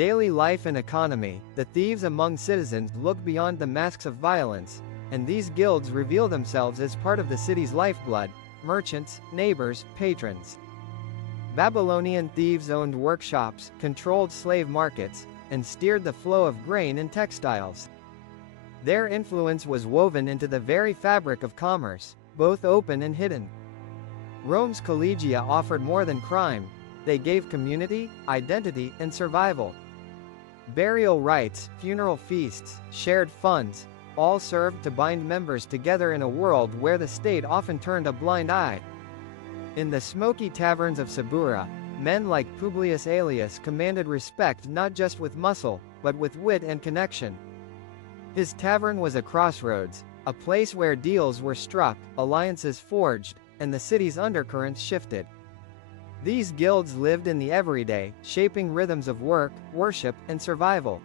daily life and economy, the thieves among citizens look beyond the masks of violence, and these guilds reveal themselves as part of the city's lifeblood: merchants, neighbors, patrons. Babylonian thieves owned workshops, controlled slave markets, and steered the flow of grain and textiles. Their influence was woven into the very fabric of commerce, both open and hidden. Rome's collegia offered more than crime. They gave community, identity, and survival. Burial rites, funeral feasts, shared funds, all served to bind members together in a world where the state often turned a blind eye. In the smoky taverns of Sabura, men like Publius Aelius commanded respect not just with muscle, but with wit and connection. His tavern was a crossroads, a place where deals were struck, alliances forged, and the city's undercurrents shifted. These guilds lived in the everyday, shaping rhythms of work, worship, and survival.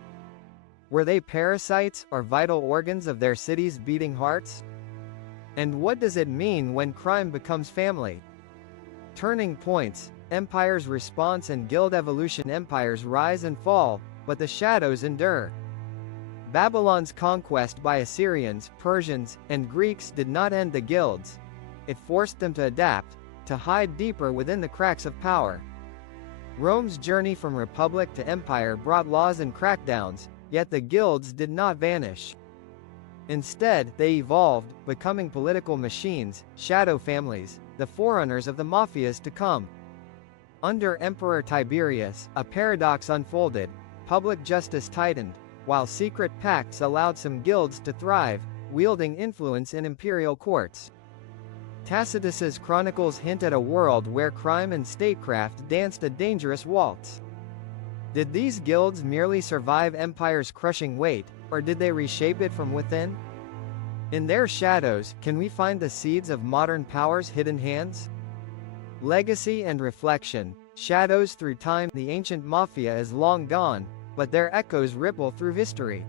Were they parasites or vital organs of their city's beating hearts? And what does it mean when crime becomes family? Turning points, empires' response and guild evolution. Empires rise and fall, but the shadows endure. Babylon's conquest by Assyrians, Persians, and Greeks did not end the guilds. It forced them to adapt, to hide deeper within the cracks of power. Rome's journey from republic to empire brought laws and crackdowns, yet the guilds did not vanish. Instead, they evolved, becoming political machines, shadow families, the forerunners of the mafias to come. Under Emperor Tiberius, a paradox unfolded: public justice tightened, while secret pacts allowed some guilds to thrive, wielding influence in imperial courts. Tacitus's chronicles hint at a world where crime and statecraft danced a dangerous waltz. Did these guilds merely survive empire's crushing weight, or did they reshape it from within? In their shadows, can we find the seeds of modern power's hidden hands? Legacy and reflection, shadows through time. The ancient mafia is long gone, but their echoes ripple through history.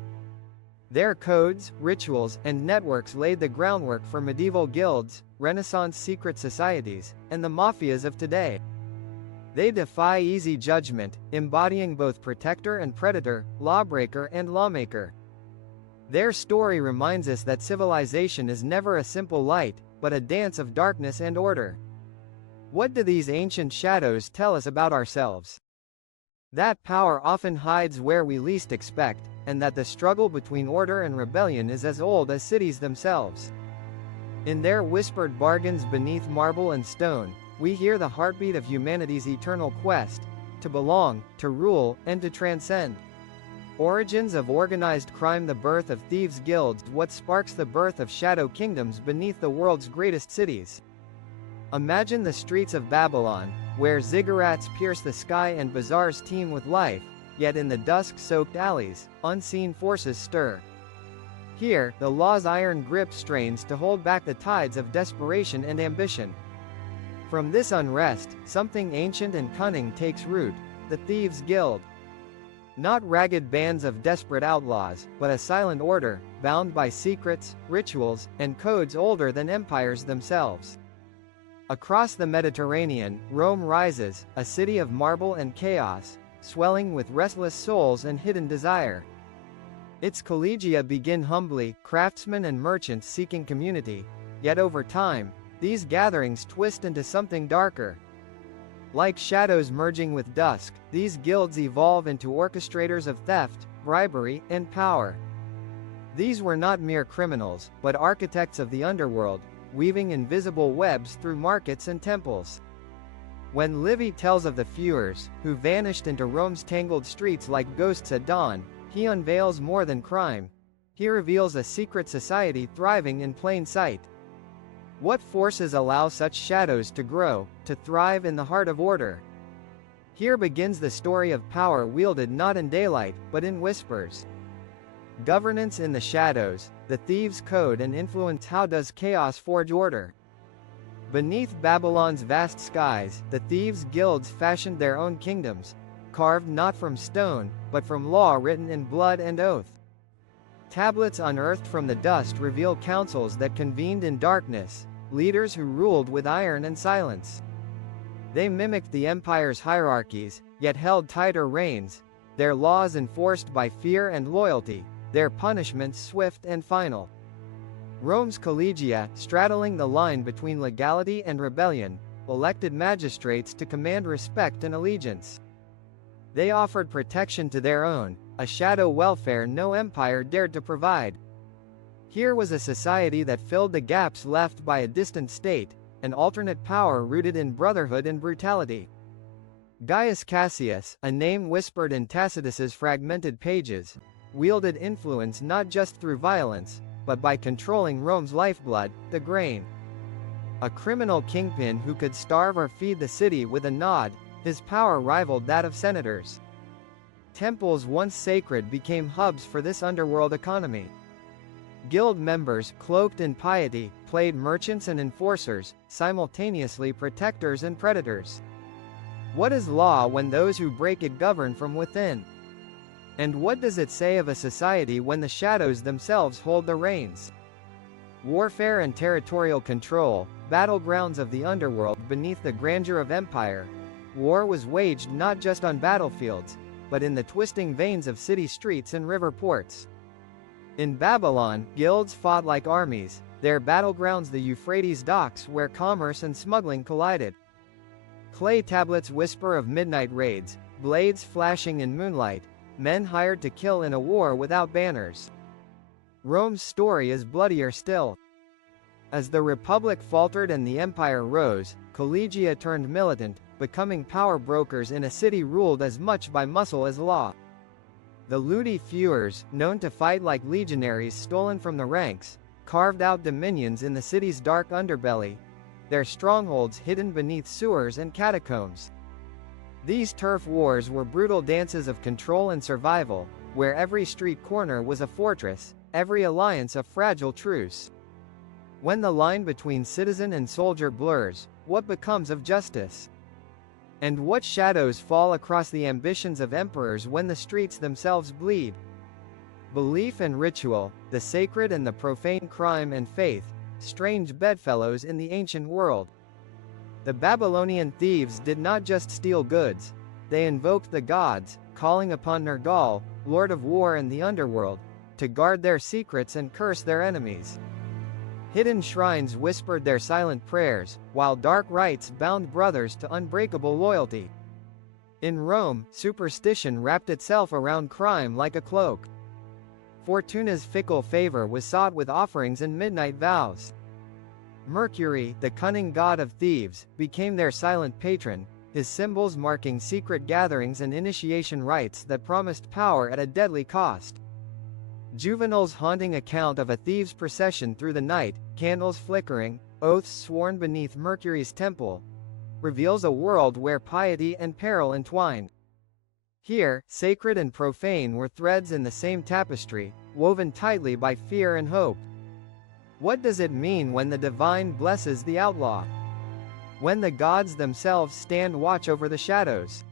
Their codes, rituals, and networks laid the groundwork for medieval guilds, Renaissance secret societies, and the mafias of today. They defy easy judgment, embodying both protector and predator, lawbreaker and lawmaker. Their story reminds us that civilization is never a simple light, but a dance of darkness and order. What do these ancient shadows tell us about ourselves? That power often hides where we least expect, and that the struggle between order and rebellion is as old as cities themselves. In their whispered bargains beneath marble and stone, we hear the heartbeat of humanity's eternal quest: to belong, to rule, and to transcend. Origins of organized crime. The birth of thieves' guilds. What sparks the birth of shadow kingdoms beneath the world's greatest cities? Imagine the streets of Babylon, where ziggurats pierce the sky and bazaars teem with life, yet in the dusk-soaked alleys, unseen forces stir. Here, the law's iron grip strains to hold back the tides of desperation and ambition. From this unrest, something ancient and cunning takes root: the Thieves' Guild. Not ragged bands of desperate outlaws, but a silent order, bound by secrets, rituals, and codes older than empires themselves. Across the Mediterranean, Rome rises, a city of marble and chaos, swelling with restless souls and hidden desire. Its collegia begin humbly, craftsmen and merchants seeking community, yet over time, these gatherings twist into something darker. Like shadows merging with dusk, these guilds evolve into orchestrators of theft, bribery, and power. These were not mere criminals, but architects of the underworld, weaving invisible webs through markets and temples. When Livy tells of the feuars, who vanished into Rome's tangled streets like ghosts at dawn, he unveils more than crime. He reveals a secret society thriving in plain sight. What forces allow such shadows to grow, to thrive in the heart of order? Here begins the story of power wielded not in daylight, but in whispers. Governance in the shadows, the thieves' code and influence. How does chaos forge order? Beneath Babylon's vast skies, the thieves' guilds fashioned their own kingdoms, carved not from stone, but from law written in blood and oath. Tablets unearthed from the dust reveal councils that convened in darkness, leaders who ruled with iron and silence. They mimicked the empire's hierarchies, yet held tighter reins, their laws enforced by fear and loyalty, their punishments swift and final. Rome's collegia, straddling the line between legality and rebellion, elected magistrates to command respect and allegiance. They offered protection to their own, a shadow welfare no empire dared to provide. Here was a society that filled the gaps left by a distant state, an alternate power rooted in brotherhood and brutality. Gaius Cassius, a name whispered in Tacitus's fragmented pages, wielded influence not just through violence, but by controlling Rome's lifeblood, the grain. A criminal kingpin who could starve or feed the city with a nod, his power rivaled that of senators. Temples once sacred became hubs for this underworld economy. Guild members, cloaked in piety, played merchants and enforcers, simultaneously protectors and predators. What is law when those who break it govern from within? And what does it say of a society when the shadows themselves hold the reins? Warfare and territorial control, battlegrounds of the underworld beneath the grandeur of empire. War was waged not just on battlefields, but in the twisting veins of city streets and river ports. In Babylon, guilds fought like armies, their battlegrounds the Euphrates docks where commerce and smuggling collided. Clay tablets whisper of midnight raids, blades flashing in moonlight, men hired to kill in a war without banners. Rome's story is bloodier still. As the Republic faltered and the Empire rose, collegia turned militant, becoming power brokers in a city ruled as much by muscle as law. The Ludi Feuars, known to fight like legionaries stolen from the ranks, carved out dominions in the city's dark underbelly, their strongholds hidden beneath sewers and catacombs. These turf wars were brutal dances of control and survival, where every street corner was a fortress, every alliance a fragile truce. When the line between citizen and soldier blurs, what becomes of justice? And what shadows fall across the ambitions of emperors when the streets themselves bleed? Belief and ritual, the sacred and the profane, crime and faith, strange bedfellows in the ancient world. The Babylonian thieves did not just steal goods, they invoked the gods, calling upon Nergal, lord of war and the underworld, to guard their secrets and curse their enemies. Hidden shrines whispered their silent prayers, while dark rites bound brothers to unbreakable loyalty. In Rome, superstition wrapped itself around crime like a cloak. Fortuna's fickle favor was sought with offerings and midnight vows. Mercury, the cunning god of thieves, became their silent patron, his symbols marking secret gatherings and initiation rites that promised power at a deadly cost. Juvenal's haunting account of a thieves' procession through the night, candles flickering, oaths sworn beneath Mercury's temple, reveals a world where piety and peril entwined. Here, sacred and profane were threads in the same tapestry, woven tightly by fear and hope. What does it mean when the divine blesses the outlaw? When the gods themselves stand watch over the shadows?